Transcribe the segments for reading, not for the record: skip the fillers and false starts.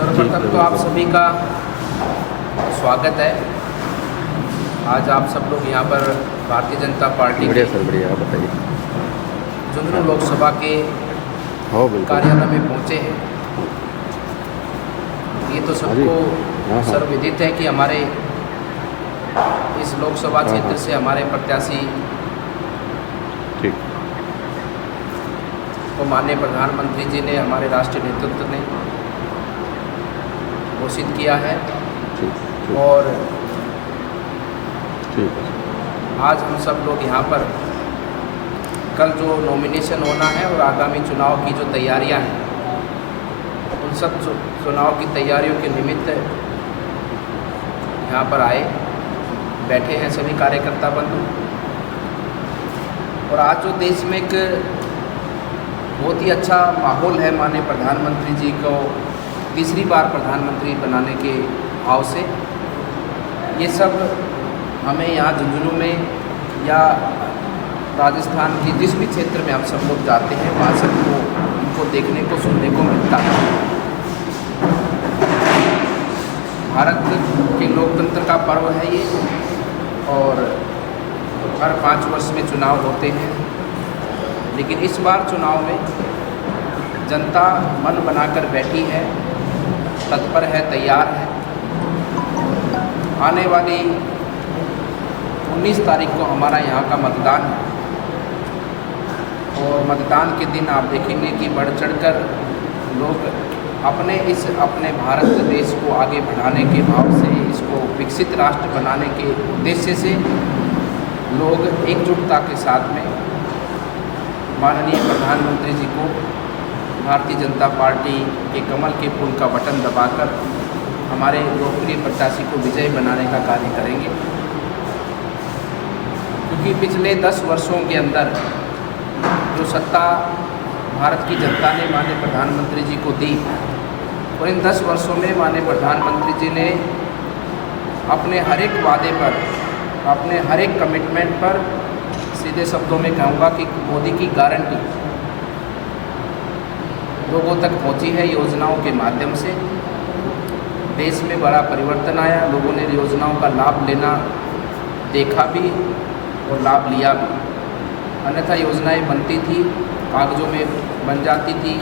सर्वप्रथम तो आप सभी का स्वागत है। आज आप सब लोग यहाँ पर भारतीय जनता पार्टी बढ़िया सर, बढ़िया। आप बताइए। झुंझुनू लोकसभा के हाँ बिल्कुल। कार्यालय में पहुँचे हैं। ये तो सबको हाँ। सर्वविदित है कि हमारे इस लोकसभा क्षेत्र से हमारे प्रत्याशी ठीक को माननीय प्रधानमंत्री जी ने, हमारे राष्ट्रीय नेतृत्व ने घोषित किया है। ठीक और ठीक है। आज हम सब लोग यहाँ पर कल जो नॉमिनेशन होना है और आगामी चुनाव की जो तैयारियाँ हैं, उन सब चुनाव की तैयारियों के निमित्त यहाँ पर आए बैठे हैं सभी कार्यकर्ता बंधु। और आज जो देश में एक बहुत ही अच्छा माहौल है माननीय प्रधानमंत्री जी को तीसरी बार प्रधानमंत्री बनाने के भाव से, ये सब हमें यहाँ झुंझुनू में या राजस्थान के जिस भी क्षेत्र में हम सब लोग जाते हैं वहाँ सबको उनको देखने को, सुनने को मिलता है। भारत के लोकतंत्र का पर्व है ये, और हर 5 वर्ष में चुनाव होते हैं। लेकिन इस बार चुनाव में जनता मन बनाकर बैठी है, तत्पर है, तैयार है। आने वाली 19 तारीख को हमारा यहाँ का मतदान है, और मतदान के दिन आप देखेंगे कि बढ़ चढ़कर लोग अपने भारत देश को आगे बढ़ाने के भाव से, इसको विकसित राष्ट्र बनाने के उद्देश्य से लोग एकजुटता के साथ में माननीय प्रधानमंत्री जी को, भारतीय जनता पार्टी के कमल के फूल का बटन दबाकर हमारे लोकप्रिय प्रत्याशी को विजयी बनाने का कार्य करेंगे। क्योंकि पिछले 10 वर्षों के अंदर जो सत्ता भारत की जनता ने माननीय प्रधानमंत्री जी को दी, और इन 10 वर्षों में माननीय प्रधानमंत्री जी ने अपने हर एक वादे पर, अपने हर एक कमिटमेंट पर, सीधे शब्दों में कहूँगा कि मोदी की गारंटी लोगों तक पहुँची है। योजनाओं के माध्यम से देश में बड़ा परिवर्तन आया। लोगों ने योजनाओं का लाभ लेना देखा भी और लाभ लिया भी। अन्यथा योजनाएं बनती थी, कागजों में बन जाती थी।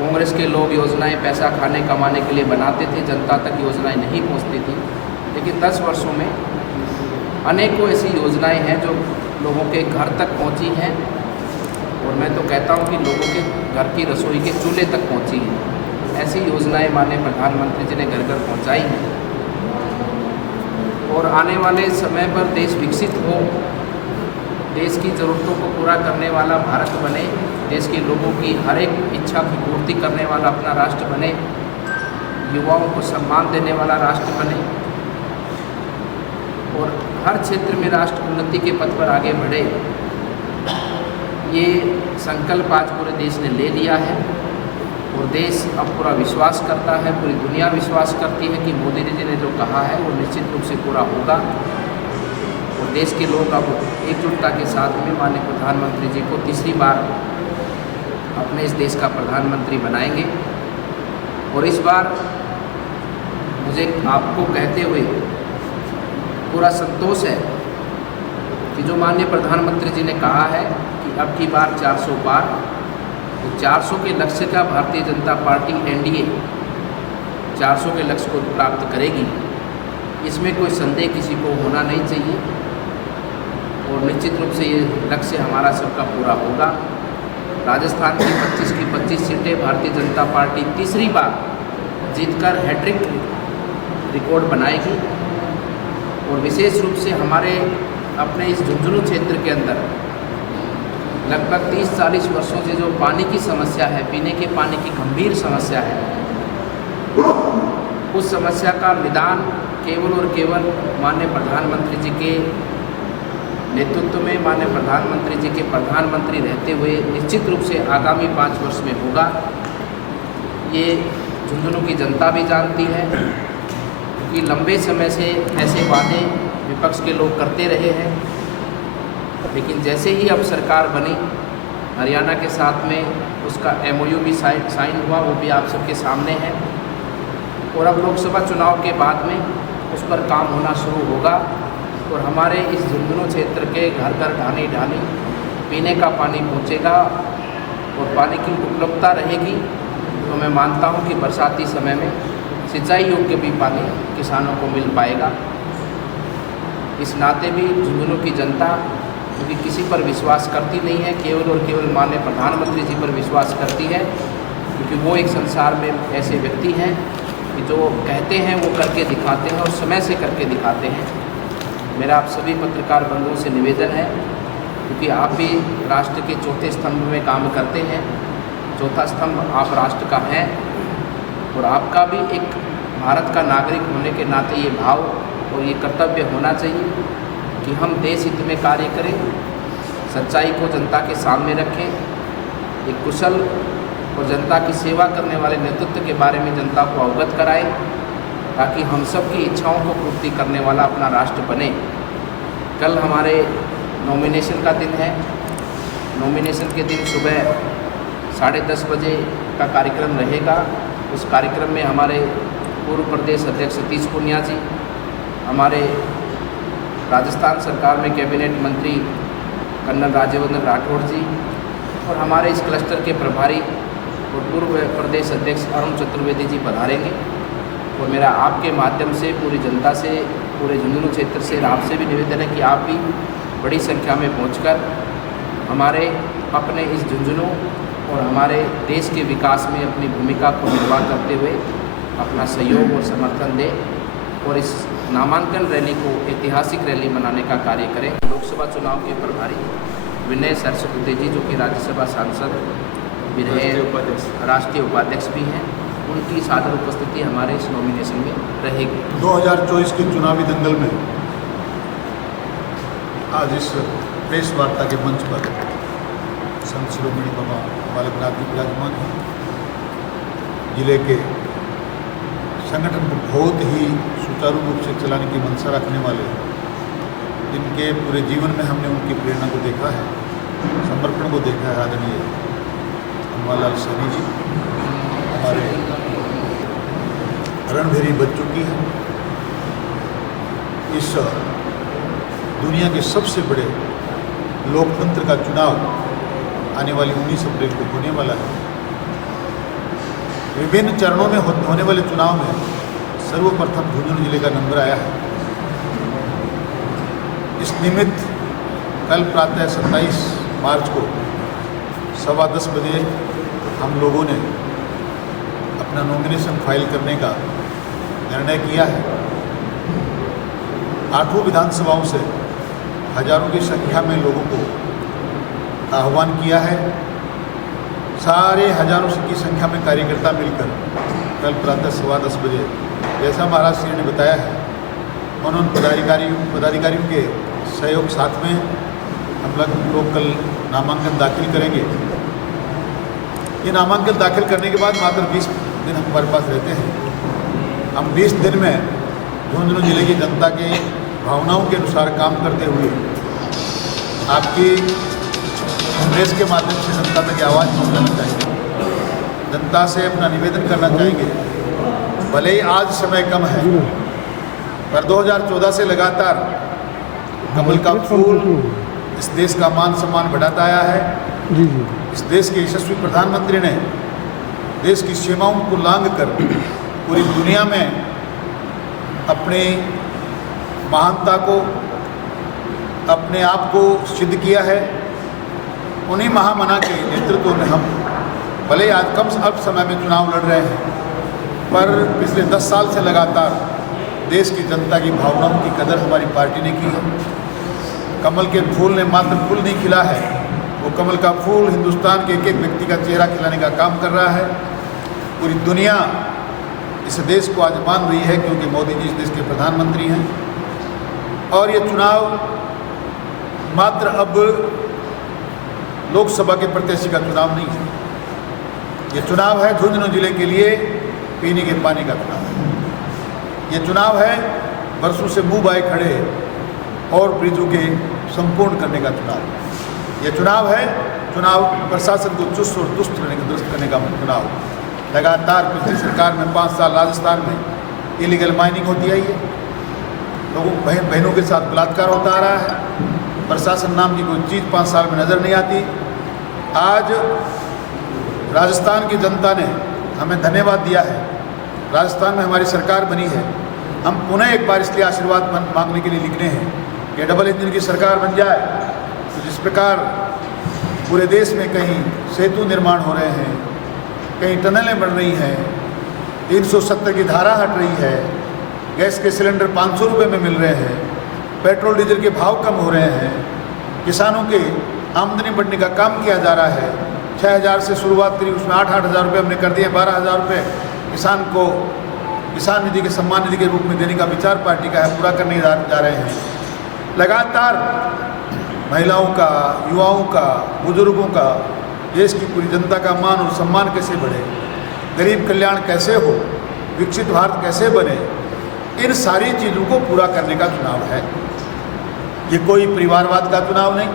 कांग्रेस के लोग योजनाएं पैसा खाने कमाने के लिए बनाते थे, जनता तक योजनाएं नहीं पहुंचती थी। लेकिन 10 वर्षों में अनेकों ऐसी योजनाएं हैं जो लोगों के घर तक पहुंची हैं, और मैं तो कहता हूं कि लोगों के घर की रसोई के चूल्हे तक पहुंची हैं। ऐसी योजनाएं माननीय प्रधानमंत्री जी ने घर घर पहुंचाई हैं। और आने वाले समय पर देश विकसित हो, देश की ज़रूरतों को पूरा करने वाला भारत बने, देश के लोगों की हर एक इच्छा की पूर्ति करने वाला अपना राष्ट्र बने, युवाओं को सम्मान देने वाला राष्ट्र बने, और हर क्षेत्र में राष्ट्र उन्नति के पथ पर आगे बढ़े। ये संकल्प आज पूरे देश ने ले लिया है, और देश अब पूरा विश्वास करता है, पूरी दुनिया विश्वास करती है कि मोदी जी ने जो कहा है वो निश्चित रूप से पूरा होगा। और देश के लोग अब एकजुटता के साथ में माननीय प्रधानमंत्री जी को तीसरी बार अपने इस देश का प्रधानमंत्री बनाएंगे। और इस बार मुझे आपको कहते हुए पूरा संतोष है कि जो माननीय प्रधानमंत्री जी ने कहा है कि अब की बार 400 पार, तो 400 के लक्ष्य का भारतीय जनता पार्टी एनडीए 400 के लक्ष्य को प्राप्त करेगी, इसमें कोई संदेह किसी को होना नहीं चाहिए। और निश्चित रूप से ये लक्ष्य हमारा सबका पूरा होगा। राजस्थान की 25 की 25 सीटें भारतीय जनता पार्टी तीसरी बार जीतकर हैट्रिक रिकॉर्ड बनाएगी। और विशेष रूप से हमारे अपने इस झुंझुनू क्षेत्र के अंदर लगभग 30-40 वर्षों से जो पानी की समस्या है, पीने के पानी की गंभीर समस्या है, उस समस्या का निदान केवल और केवल माननीय प्रधानमंत्री जी के नेतृत्व में, माननीय प्रधानमंत्री जी के प्रधानमंत्री रहते हुए निश्चित रूप से आगामी 5 वर्ष में होगा। ये झुंझुनू की जनता भी जानती है कि लंबे समय से ऐसे वादे विपक्ष के लोग करते रहे हैं। लेकिन जैसे ही अब सरकार बनी, हरियाणा के साथ में उसका MOU भी साइन हुआ, वो भी आप सबके सामने है। और अब लोकसभा चुनाव के बाद में उस पर काम होना शुरू होगा और हमारे इस झुंझुनू क्षेत्र के घर घर ढानी ढानी पीने का पानी पहुँचेगा और पानी की उपलब्धता रहेगी तो मैं मानता हूँ कि बरसाती समय में सिंचाई योग्य भी पानी किसानों को मिल पाएगा। इस नाते भी झुंझुनू की जनता क्योंकि किसी पर विश्वास करती नहीं है, केवल और केवल माननीय प्रधानमंत्री जी पर विश्वास करती है, क्योंकि वो एक संसार में ऐसे व्यक्ति हैं कि जो कहते हैं वो करके दिखाते हैं और समय से करके दिखाते हैं। मेरा आप सभी पत्रकार बंधुओं से निवेदन है, क्योंकि आप भी राष्ट्र के चौथे स्तंभ में काम करते हैं, चौथा स्तंभ आप राष्ट्र का हैं और आपका भी एक भारत का नागरिक होने के नाते ये भाव और ये कर्तव्य होना चाहिए कि हम देश हित में कार्य करें, सच्चाई को जनता के सामने रखें, एक कुशल और जनता की सेवा करने वाले नेतृत्व के बारे में जनता को अवगत कराएं, ताकि हम सब की इच्छाओं को पूर्ति करने वाला अपना राष्ट्र बने। कल हमारे नॉमिनेशन का दिन है। नॉमिनेशन के दिन सुबह 10:30 बजे का कार्यक्रम रहेगा। उस कार्यक्रम में हमारे पूर्व प्रदेश अध्यक्ष सतीश पूनिया जी, हमारे राजस्थान सरकार में कैबिनेट मंत्री कर्नल राज्यवर्धन राठौड़ जी और हमारे इस क्लस्टर के प्रभारी और पूर्व प्रदेश अध्यक्ष अरुण चतुर्वेदी जी पधारेंगे। और मेरा आपके माध्यम से पूरी जनता से, पूरे झुंझुनू क्षेत्र से आपसे भी निवेदन है कि आप भी बड़ी संख्या में पहुंचकर हमारे अपने इस झुंझुनू और हमारे देश के विकास में अपनी भूमिका को निर्वाह करते हुए अपना सहयोग और समर्थन दें और इस नामांकन रैली को ऐतिहासिक रैली मनाने का कार्य करें। लोकसभा चुनाव के प्रभारी विनय सरस्वती जी, जो कि राज्यसभा सांसद भी रहे, राष्ट्रीय उपाध्यक्ष भी हैं, उनकी सादर उपस्थिति हमारे इस नॉमिनेशन में रहेगी। 2024 के चुनावी दंगल में आज इस प्रेस वार्ता के मंच पर संत शिरोमणि बाबा बालकनाथ जी विराजमान हैं। जिले के संगठन को बहुत ही सुचारू रूप से चलाने की मंशा रखने वाले, जिनके पूरे जीवन में हमने उनकी प्रेरणा को देखा है, समर्पण को देखा है। आदरणीय अम्बालाल सैनी जी हमारे रणभेरी बच चुकी है। इस दुनिया के सबसे बड़े लोकतंत्र का चुनाव आने वाली 19 अप्रैल को होने वाला है। विभिन्न चरणों में होने वाले चुनाव में सर्वप्रथम झुंझुनू जिले का नंबर आया है। इस निमित्त कल प्रातः 27 मार्च को 10:15 बजे हम लोगों ने अपना नॉमिनेशन फाइल करने का निर्णय किया है। 8 विधानसभाओं से हजारों की संख्या में लोगों को आह्वान किया है। सारे हजारों की संख्या में कार्यकर्ता मिलकर कल प्रातः 10:15 बजे, जैसा महाराज श्री ने बताया है, उन्होंने पदाधिकारियों के सहयोग साथ में हम लोग कल नामांकन दाखिल करेंगे। ये नामांकन दाखिल करने के बाद मात्र 20 दिन हमारे पास रहते हैं। हम 20 दिन में झुंझुनू जिले की जनता के भावनाओं के अनुसार काम करते हुए आपकी प्रेस के माध्यम से जनता तक आवाज़ पहुँचाना चाहेंगे। जनता से अपना निवेदन करना चाहेंगे, भले ही आज समय कम है, पर 2014 से लगातार कमल का फूल इस देश का मान सम्मान बढ़ाता आया है। इस देश के यशस्वी प्रधानमंत्री ने देश की सीमाओं को लांघकर पूरी दुनिया में अपनी महानता को, अपने आप को सिद्ध किया है। उन्हीं महामना के नेतृत्व में हम भले आज कम अल्प समय में चुनाव लड़ रहे हैं, पर पिछले 10 साल से लगातार देश की जनता की भावनाओं की कदर हमारी पार्टी ने की है। कमल के फूल ने मात्र फूल नहीं खिला है, वो कमल का फूल हिंदुस्तान के एक एक व्यक्ति का चेहरा खिलाने का काम कर रहा है। पूरी दुनिया इस देश को आज मान रही है, क्योंकि मोदी जी इस देश के प्रधानमंत्री हैं। और ये चुनाव मात्र अब लोकसभा के प्रत्याशी का चुनाव नहीं है, ये चुनाव है झुंझुनू जिले के लिए पीने के पानी का चुनाव। ये चुनाव है वर्षों से मुंह बाए खड़े और ब्रिजों के संपूर्ण करने का चुनाव। ये चुनाव है चुनाव प्रशासन को चुस्त और दुरुस्त करने का चुनाव। लगातार पिछली सरकार में 5 साल राजस्थान में इलीगल माइनिंग होती आई है, लोगों बहनों के साथ बलात्कार होता आ रहा है, प्रशासन नाम की कोई चीज़ 5 साल में नज़र नहीं आती। आज राजस्थान की जनता ने हमें धन्यवाद दिया है, राजस्थान में हमारी सरकार बनी है। हम पुनः एक बार इसलिए आशीर्वाद मांगने के लिए निकले हैं कि डबल इंजन की सरकार बन जाए। तो जिस प्रकार पूरे देश में कहीं सेतु निर्माण हो रहे हैं, कहीं टनलें बन रही हैं, 370 की धारा हट रही है, गैस के सिलेंडर 500 रुपये में मिल रहे हैं, पेट्रोल डीजल के भाव कम हो रहे हैं, किसानों के आमदनी बढ़ने का काम किया जा रहा है। 6,000 से शुरुआत करी, उसमें 8-8 हज़ार रुपये हमने कर दिए, 12,000 रुपये किसान को किसान निधि के सम्मान निधि के रूप में देने का विचार पार्टी का है, पूरा करने जा रहे हैं। लगातार महिलाओं का, युवाओं का, बुजुर्गों का, देश की पूरी जनता का मान और सम्मान कैसे बढ़े, गरीब कल्याण कैसे हो, विकसित भारत कैसे बने, इन सारी चीज़ों को पूरा करने का चुनाव है। ये कोई परिवारवाद का चुनाव नहीं,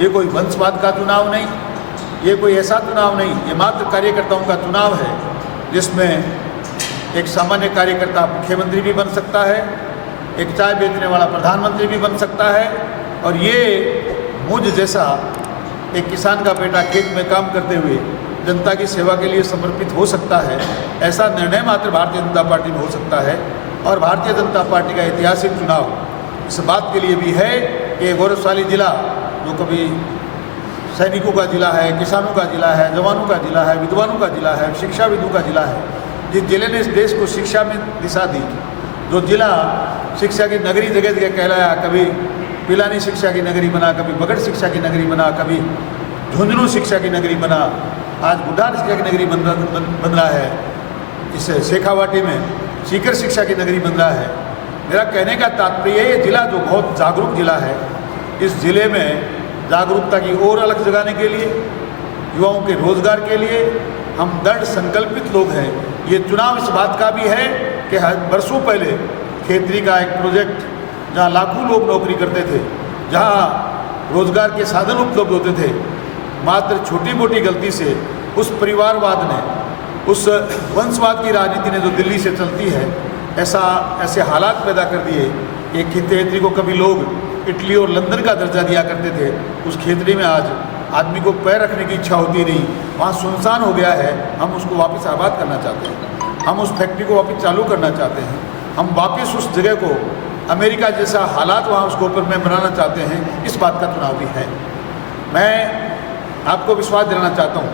ये कोई वंशवाद का चुनाव नहीं, ये कोई ऐसा चुनाव नहीं, ये मात्र कार्यकर्ताओं का चुनाव है जिसमें एक सामान्य कार्यकर्ता मुख्यमंत्री भी बन सकता है, एक चाय बेचने वाला प्रधानमंत्री भी बन सकता है, और ये मुझ जैसा एक किसान का बेटा खेत में काम करते हुए जनता की सेवा के लिए समर्पित हो सकता है। ऐसा निर्णय मात्र भारतीय जनता पार्टी में हो सकता है। और भारतीय जनता पार्टी का ऐतिहासिक चुनाव इस बात के लिए भी है कि गौरवशाली जिला जो कभी सैनिकों का जिला है, किसानों का जिला है, जवानों का जिला है, विद्वानों का जिला है, शिक्षाविदों का जिला है, जिस जिले ने इस देश को शिक्षा में दिशा दी, जो जिला शिक्षा की नगरी जगह जगह कहलाया, कभी पिलानी शिक्षा की नगरी बना, कभी बगड़ शिक्षा की नगरी बना, कभी झुंझुनू शिक्षा की नगरी बना, आज बुढ़ार शिक्षा की नगरी बन रहा है, इस शेखावाटी में सीकर शिक्षा की नगरी बन रहा है। मेरा कहने का तात्पर्य ये जिला जो बहुत जागरूक जिला है, इस जिले में जागरूकता की और अलग जगाने के लिए, युवाओं के रोजगार के लिए हम दृढ़ संकल्पित लोग हैं। ये चुनाव इस बात का भी है कि वर्षों पहले खेतरी का एक प्रोजेक्ट जहाँ लाखों लोग नौकरी करते थे, जहाँ रोजगार के साधन उपलब्ध होते थे, मात्र छोटी मोटी गलती से उस परिवारवाद ने, उस वंशवाद की राजनीति ने जो दिल्ली से चलती है, ऐसे हालात पैदा कर दिए कि खेतरी को कभी लोग इटली और लंदन का दर्जा दिया करते थे। उस खेतरी में आज आदमी को पैर रखने की इच्छा होती नहीं, वहाँ सुनसान हो गया है। हम उसको वापस आबाद करना चाहते हैं, हम उस फैक्ट्री को वापस चालू करना चाहते हैं, हम वापस उस जगह को अमेरिका जैसा हालात वहाँ उसको ऊपर में बनाना चाहते हैं। इस बात का चुनाव भी है। मैं आपको विश्वास दिलाना चाहता हूँ,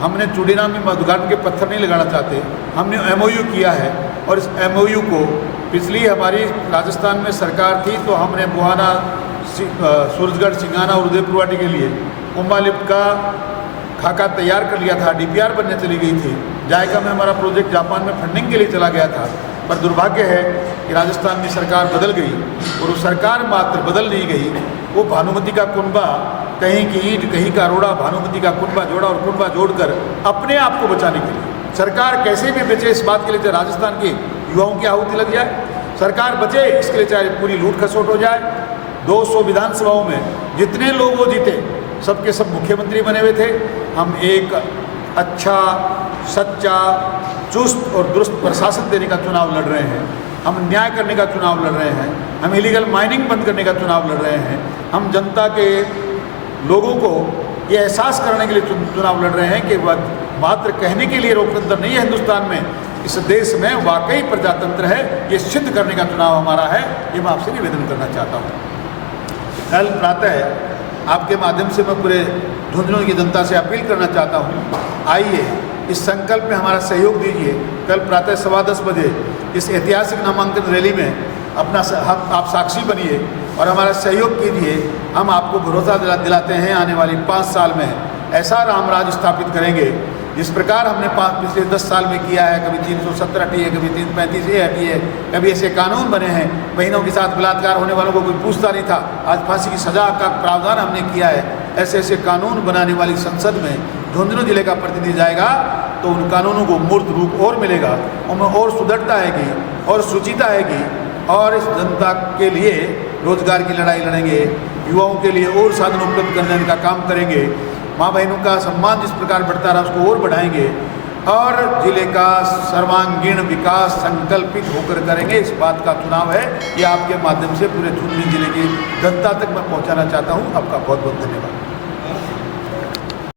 हमने चूड़ीनाम में उद्घाटन के पत्थर नहीं लगाना चाहते, हमने MOU किया है। और इस MOU को पिछली हमारी राजस्थान में सरकार थी तो हमने बुहाना, सूरजगढ़, सिंगाना और उदयपुरवाटी के लिए कुंभा लिफ्ट का खाका तैयार कर लिया था, DPR बनने चली गई थी। जायका में हमारा प्रोजेक्ट जापान में फंडिंग के लिए चला गया था, पर दुर्भाग्य है कि राजस्थान में सरकार बदल गई और वो सरकार मात्र बदल नहीं गई, वो भानुमति का कुनबा, कहीं की ईंट कहीं का रोड़ा, भानुमति का कुनबा जोड़ा और कुनबा जोड़कर अपने आप को बचाने के लिए सरकार कैसे भी बचे, इस बात के लिए चाहे राजस्थान के युवाओं की आहुति लग जाए, सरकार बचे इसके लिए चाहे पूरी लूट खसोट हो जाए। 200 विधानसभाओं में जितने लोग वो जीते, सबके सब मुख्यमंत्री बने हुए थे। हम एक अच्छा, सच्चा, चुस्त और दुरुस्त प्रशासन देने का चुनाव लड़ रहे हैं, हम न्याय करने का चुनाव लड़ रहे हैं, हम इलीगल माइनिंग बंद करने का चुनाव लड़ रहे हैं, हम जनता के लोगों को ये एहसास कराने के लिए चुनाव लड़ रहे हैं कि वह मात्र कहने के लिए लोकतंत्र नहीं है हिंदुस्तान में, इस देश में वाकई प्रजातंत्र है। ये सिद्ध करने का चुनाव हमारा है, ये मैं आपसे निवेदन करना चाहता हूँ। कल प्रातः आपके माध्यम से मैं पूरे झुंझुनू की जनता से अपील करना चाहता हूँ, आइए इस संकल्प में हमारा सहयोग दीजिए। कल प्रातः 10:15 बजे इस ऐतिहासिक नामांकन रैली में अपना आप साक्षी बनिए और हमारा सहयोग कीजिए। हम आपको भरोसा दिलाते हैं आने वाली 5 साल में ऐसा रामराज स्थापित करेंगे जिस प्रकार हमने पिछले 10 साल में किया है। कभी 370 हटी है, कभी 335A हटी है, कभी ऐसे कानून बने हैं, बहनों के साथ बलात्कार होने वालों को कोई पूछता नहीं था, आज फांसी की सजा का प्रावधान हमने किया है। ऐसे ऐसे कानून बनाने वाली संसद में झुंझुनू जिले का प्रतिनिधि जाएगा तो उन कानूनों को मूर्त रूप और मिलेगा, उनमें और सुदृढ़ता आएगी और शुचिता आएगी और इस जनता के लिए रोजगार की लड़ाई लड़ेंगे, युवाओं के लिए और साधन उपलब्ध करने का काम करेंगे। माँ बहनों का सम्मान जिस प्रकार बढ़ता रहा उसको और बढ़ाएंगे और जिले का सर्वांगीण विकास संकल्पित होकर करेंगे। इस बात का चुनाव है, ये आपके माध्यम से पूरे झुंझुनू जिले की जनता तक मैं पहुंचाना चाहता हूं। आपका बहुत बहुत धन्यवाद।